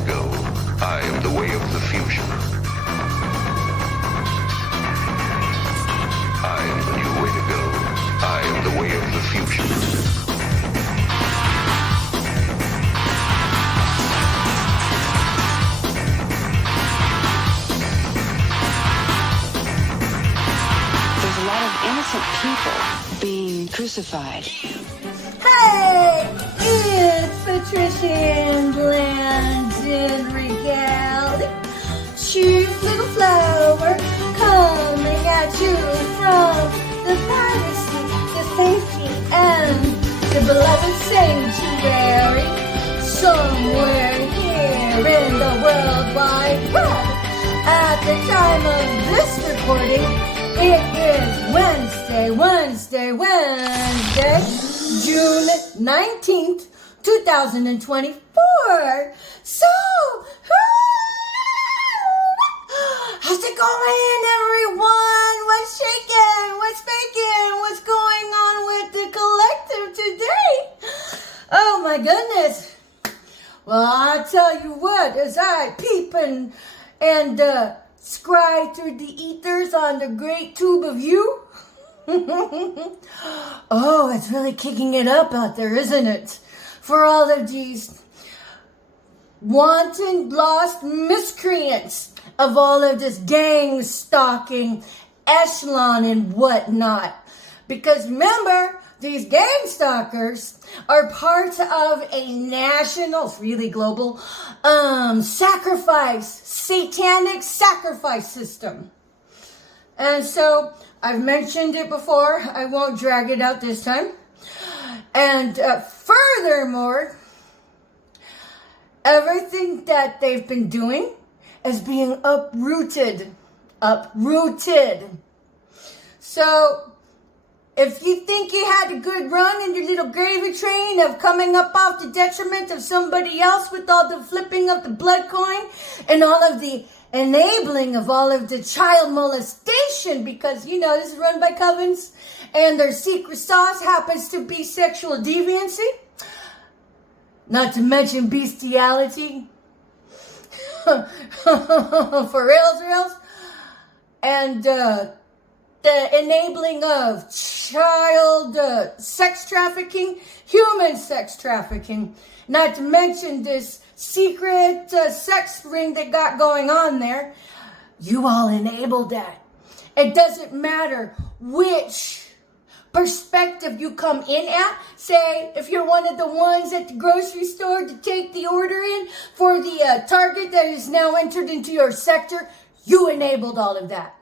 to go. I am the way of the future. I am the new way to go. I am the way of the future. Innocent people being crucified. Hey, it's Patricia and Blandon Regality, Chief Little Flower, coming at you from the privacy, the safety, and the beloved sanctuary, somewhere here in the World Wide Web. At the time of this recording, it is Wednesday, June 19th, 2024. So, how's it going, everyone? What's shaking? What's baking? What's going on with the collective today? Oh my goodness. Well, I tell you what, as I peep and scry through the ethers on the great tube of you. Oh, it's really kicking it up out there, isn't it? For all of these wanton, lost miscreants of all of this gang stalking, echelon and whatnot. Because remember, these gang stalkers are part of a national, really global, satanic sacrifice system. And so, I've mentioned it before. I won't drag it out this time. And furthermore, everything that they've been doing is being uprooted. So, if you think you had a good run in your little gravy train of coming up off the detriment of somebody else with all the flipping of the blood coin and all of the enabling of all of the child molestation, because, you know, this is run by covens and their secret sauce happens to be sexual deviancy, not to mention bestiality, for reals, and the enabling of child sex trafficking, human sex trafficking, not to mention this secret sex ring they got going on there. You all enabled that. It doesn't matter which perspective you come in at. Say, if you're one of the ones at the grocery store to take the order in for the target that is now entered into your sector, you enabled all of that.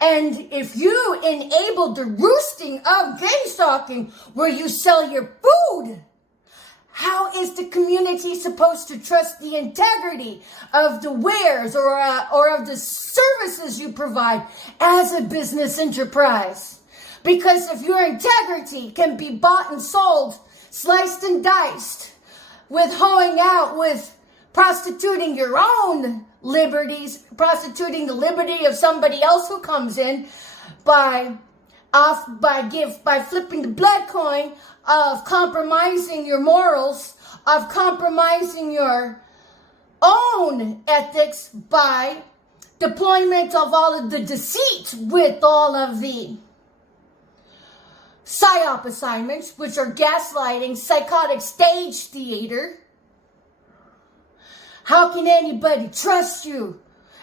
And if you enabled the roosting of gang stalking where you sell your food, how is the community supposed to trust the integrity of the wares or of the services you provide as a business enterprise? Because if your integrity can be bought and sold, sliced and diced, with hoeing out, with prostituting your own liberties, prostituting the liberty of somebody else who comes in by flipping the blood coin, of compromising your morals, of compromising your own ethics by deployment of all of the deceit with all of the psyop assignments, which are gaslighting, psychotic stage theater. How can anybody trust you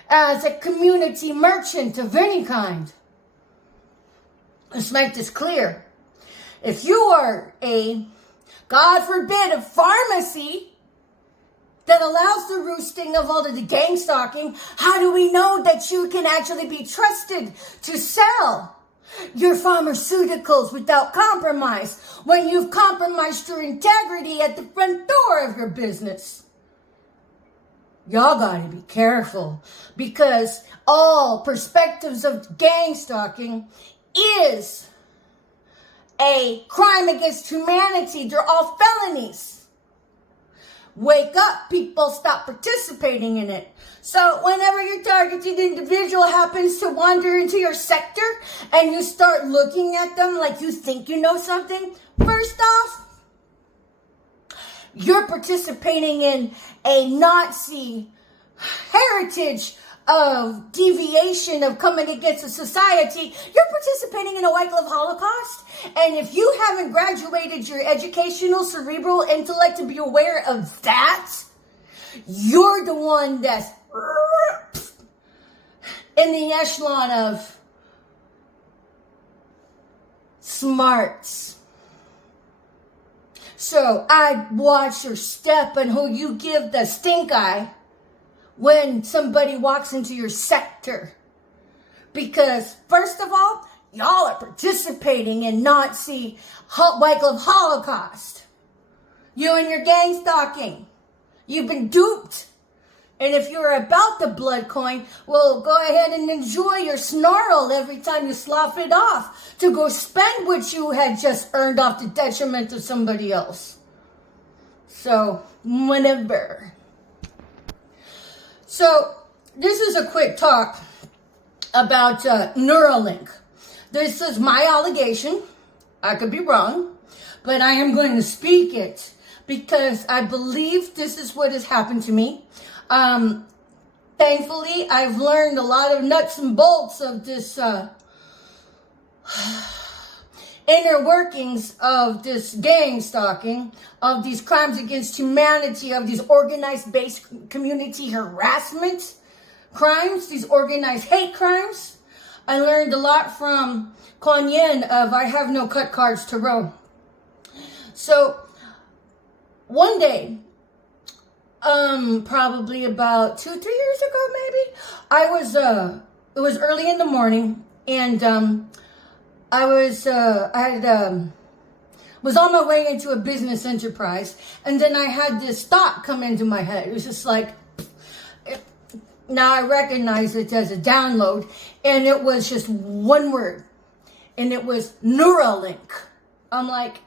as a community merchant of any kind? Let's make this clear. If you are a, God forbid, a pharmacy that allows the roosting of all of the gang stalking, how do we know that you can actually be trusted to sell your pharmaceuticals without compromise when you've compromised your integrity at the front door of your business? Y'all gotta be careful, because all perspectives of gang stalking is a crime against humanity. They're all felonies. Wake up, people. Stop participating in it. So whenever your targeted individual happens to wander into your sector and you start looking at them like you think you know something, first off, you're participating in a Nazi heritage of deviation of coming against a society, you're participating in a white glove holocaust. And if you haven't graduated your educational cerebral intellect to be aware of that, you're the one that's in the echelon of smarts. So I watch your step and who you give the stink eye when somebody walks into your sector. Because, first of all, y'all are participating in Nazi white glove holocaust. You and your gang stalking. You've been duped. And if you're about the blood coin, well, go ahead and enjoy your snarl every time you slough it off to go spend what you had just earned off the detriment of somebody else. So, whenever. So, this is a quick talk about Neuralink. This is my allegation. I could be wrong, but I am going to speak it because I believe this is what has happened to me. Thankfully, I've learned a lot of nuts and bolts of this inner workings of this gang stalking, of these crimes against humanity, of these organized based community harassment crimes, these organized hate crimes. I learned a lot from Kuan Yin of I Have No Cut Cards to Row. So, one day, probably about 2-3 years ago, maybe, it was early in the morning, and, I was on my way into a business enterprise, and then I had this thought come into my head. It was just like, now I recognize it as a download, and it was just one word, and it was Neuralink. I'm like,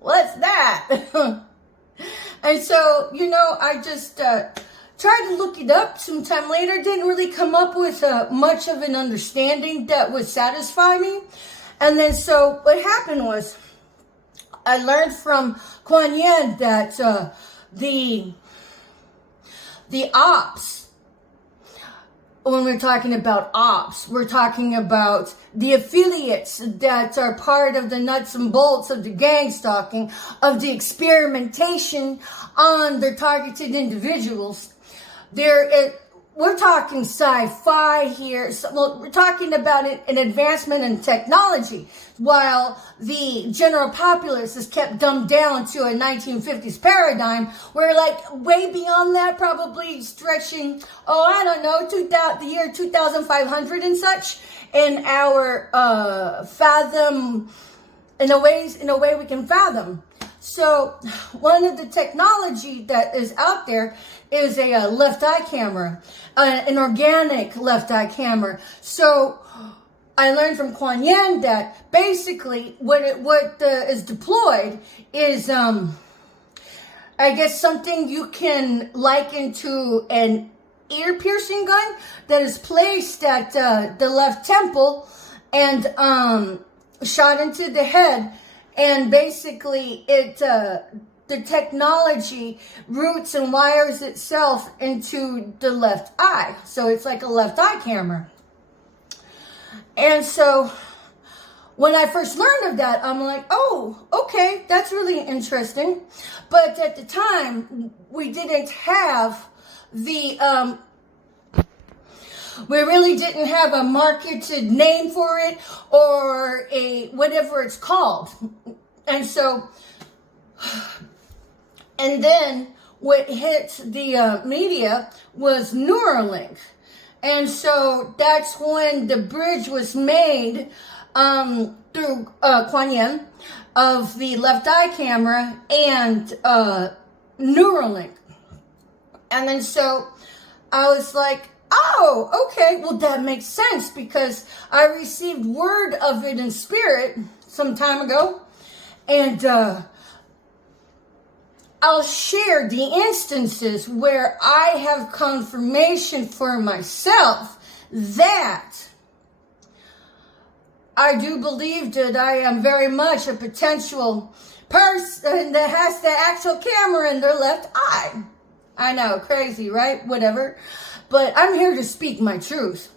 what's that? And so, I just tried to look it up sometime later. Didn't really come up with much of an understanding that would satisfy me. And then so what happened was I learned from Kuan Yin that the ops, when we're talking about ops, we're talking about the affiliates that are part of the nuts and bolts of the gang stalking, of the experimentation on their targeted individuals. We're talking sci-fi here. We're talking about an advancement in technology, while the general populace is kept dumbed down to a 1950s paradigm. We're like way beyond that, probably stretching, the year 2500 and such, in our fathom, in a way we can fathom. So one of the technology that is out there is a left eye camera, an organic left eye camera. So I learned from Kuan Yin that basically what is deployed is, I guess something you can liken to an ear piercing gun that is placed at the left temple and shot into the head. And basically, the technology roots and wires itself into the left eye. So it's like a left eye camera. And so when I first learned of that, I'm like, oh, okay, that's really interesting. But at the time, we didn't have we really didn't have a marketed name for it or a whatever it's called. And so, and then what hit the media was Neuralink. And so that's when the bridge was made through Kuan Yin of the left eye camera and Neuralink. And then so I was like, oh, okay, well that makes sense because I received word of it in spirit some time ago. And I'll share the instances where I have confirmation for myself that I do believe that I am very much a potential person that has the actual camera in their left eye. I know, crazy, right? Whatever. But I'm here to speak my truth.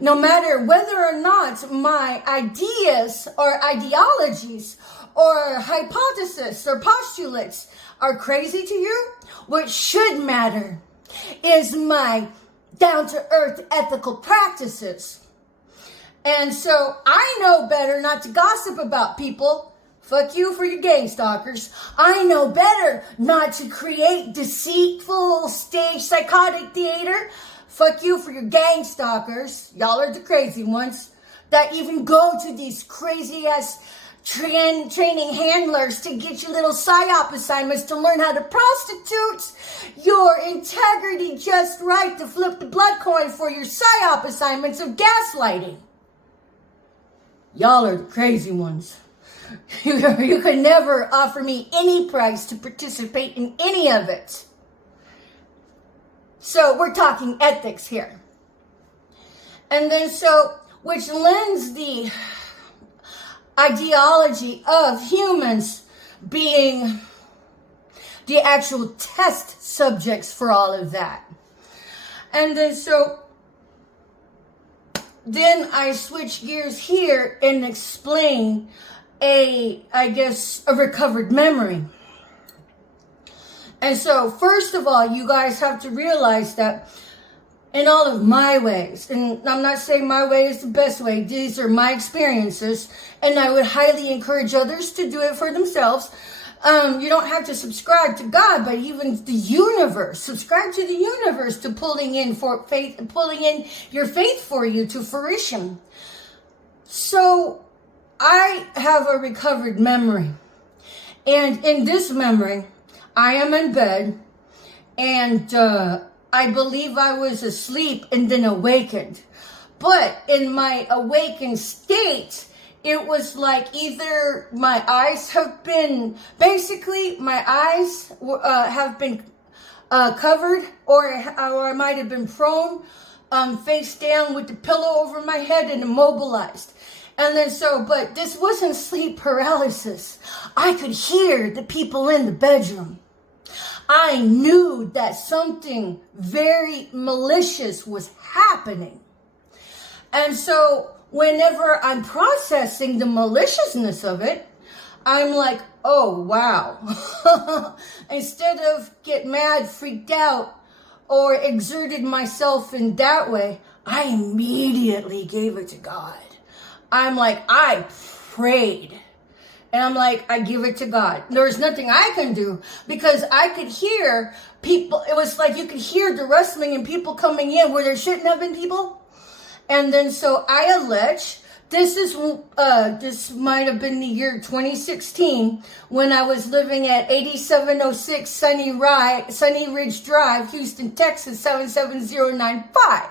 No matter whether or not my ideas or ideologies or hypotheses or postulates are crazy to you, what should matter is my down-to-earth ethical practices. And so I know better not to gossip about people. Fuck you for your gang stalkers. I know better not to create deceitful stage psychotic theater. Fuck you for your gang stalkers. Y'all are the crazy ones that even go to these crazy ass training handlers to get you little psyop assignments to learn how to prostitute your integrity just right to flip the blood coin for your psyop assignments of gaslighting. Y'all are the crazy ones. You could never offer me any price to participate in any of it. So we're talking ethics here. And then which lends the ideology of humans being the actual test subjects for all of that. And then I switch gears here and explain a recovered memory. And so, first of all, you guys have to realize that in all of my ways, and I'm not saying my way is the best way, these are my experiences, and I would highly encourage others to do it for themselves. You don't have to subscribe to God, but even the universe. Subscribe to the universe to pulling in your faith for you to fruition. So, I have a recovered memory. And in this memory, I am in bed, and I believe I was asleep and then awakened. But in my awakened state, it was like either my eyes have been, have been covered, or I might have been prone, face down with the pillow over my head and immobilized. And then but this wasn't sleep paralysis. I could hear the people in the bedroom. I knew that something very malicious was happening. And so whenever I'm processing the maliciousness of it, I'm like, oh, wow. Instead of get mad, freaked out, or exerted myself in that way, I immediately gave it to God. I'm like, I prayed. And I'm like, I give it to God. There's nothing I can do because I could hear people. It was like you could hear the wrestling and people coming in where there shouldn't have been people. And then I allege this might have been the year 2016 when I was living at 8706 Sunny Ridge Drive, Houston, Texas, 77095.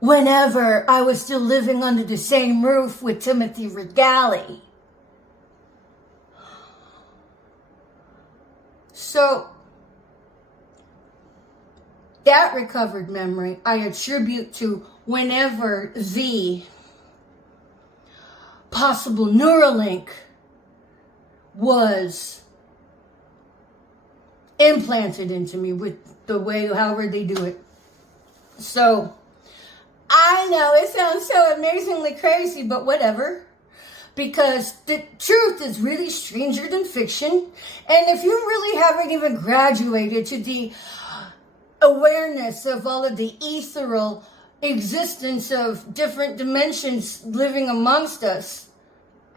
Whenever I was still living under the same roof with Timothy Regali. So, that recovered memory I attribute to whenever the possible Neuralink was implanted into me with the way, however they do it. So, I know it sounds so amazingly crazy, but whatever. Because the truth is really stranger than fiction. And if you really haven't even graduated to the awareness of all of the ethereal existence of different dimensions living amongst us,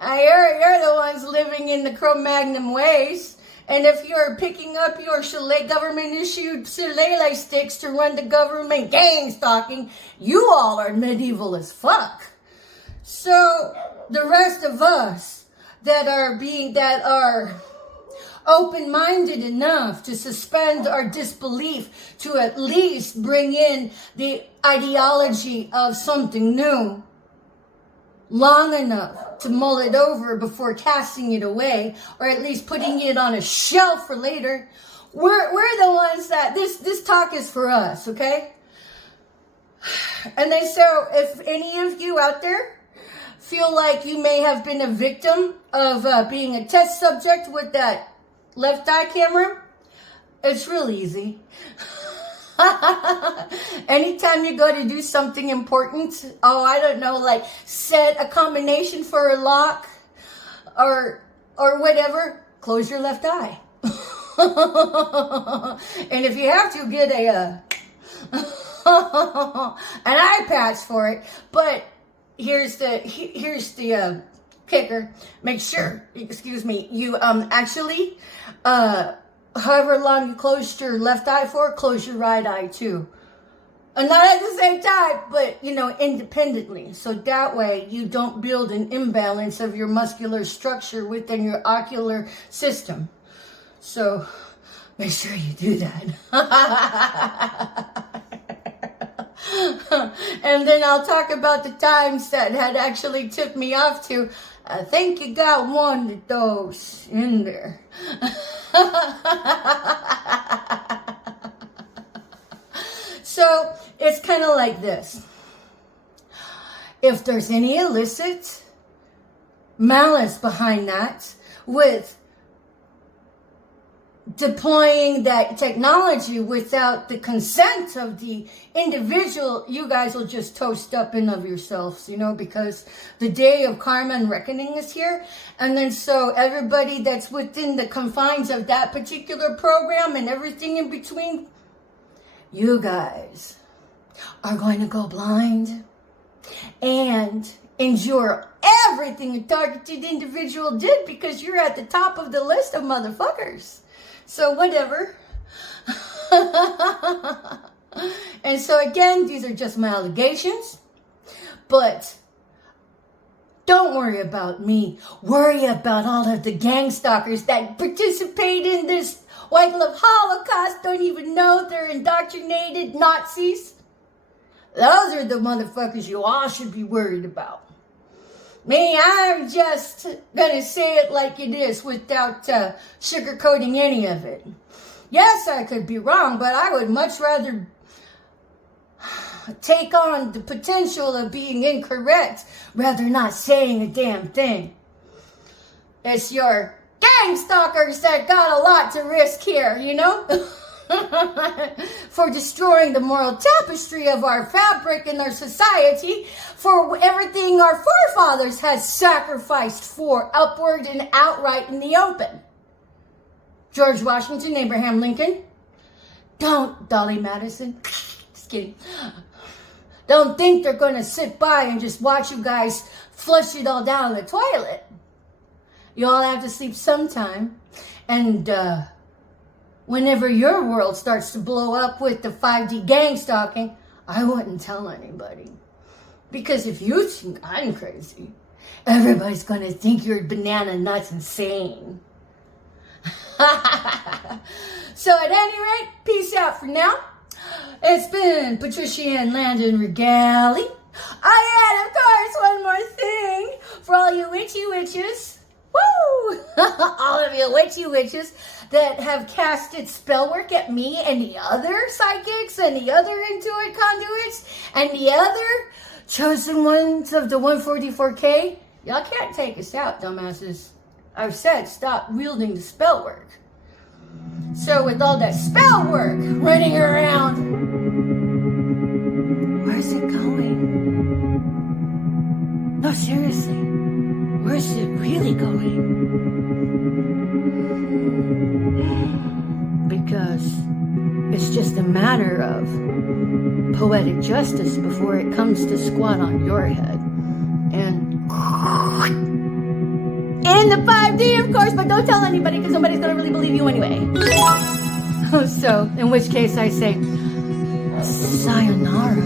you're the ones living in the Cro-Magnon ways. And if you're picking up your government-issued shillelagh sticks to run the government gang stalking, you all are medieval as fuck. So the rest of us that are open-minded enough to suspend our disbelief to at least bring in the ideology of something new long enough to mull it over before casting it away, or at least putting it on a shelf for later. We're the ones that this talk is for us, okay? And then so if any of you out there feel like you may have been a victim of being a test subject with that left eye camera, it's real easy. Anytime you go to do something important, I don't know, like set a combination for a lock or whatever, close your left eye. And if you have to, get an eye patch for it. But here's the kicker. Make sure, you actually however long you closed your left eye for, close your right eye too. And not at the same time, but, independently. So that way you don't build an imbalance of your muscular structure within your ocular system. So make sure you do that. And then I'll talk about the times that had actually tipped me off to, I think you got one of those in there. So it's kind of like this. If there's any illicit malice behind that with deploying that technology without the consent of the individual, you guys will just toast up in of yourselves, because the day of karma and reckoning is here. And then so everybody that's within the confines of that particular program and everything in between, you guys are going to go blind and endure everything a targeted individual did, because you're at the top of the list of motherfuckers. So whatever. And so again, these are just my allegations. But don't worry about me. Worry about all of the gang stalkers that participate in this white glove Holocaust, don't even know they're indoctrinated Nazis. Those are the motherfuckers you all should be worried about. Me, I'm just gonna say it like it is without sugarcoating any of it. Yes, I could be wrong, but I would much rather take on the potential of being incorrect rather not saying a damn thing. It's your gang stalkers that got a lot to risk here, for destroying the moral tapestry of our fabric and our society, for everything our forefathers had sacrificed for, upward and outright in the open. George Washington, Abraham Lincoln, Dolly Madison, just kidding. Don't think they're going to sit by and just watch you guys flush it all down the toilet. You all have to sleep sometime. And whenever your world starts to blow up with the 5D gang stalking, I wouldn't tell anybody. Because if you think I'm crazy, everybody's going to think you're banana nuts insane. So at any rate, peace out for now. It's been Patricia and Landon Regali. I had, of course, one more thing for all you witchy witches. Woo! All of you witchy witches that have casted spell work at me and the other psychics and the other intuit conduits and the other chosen ones of the 144K. Y'all can't take us out, dumbasses. I've said stop wielding the spell work. So with all that spell work running around, where's it going? No, seriously. Where's it really going? Because it's just a matter of poetic justice before it comes to squat on your head. And the 5D, of course, but don't tell anybody because nobody's going to really believe you anyway. So, in which case I say, sayonara.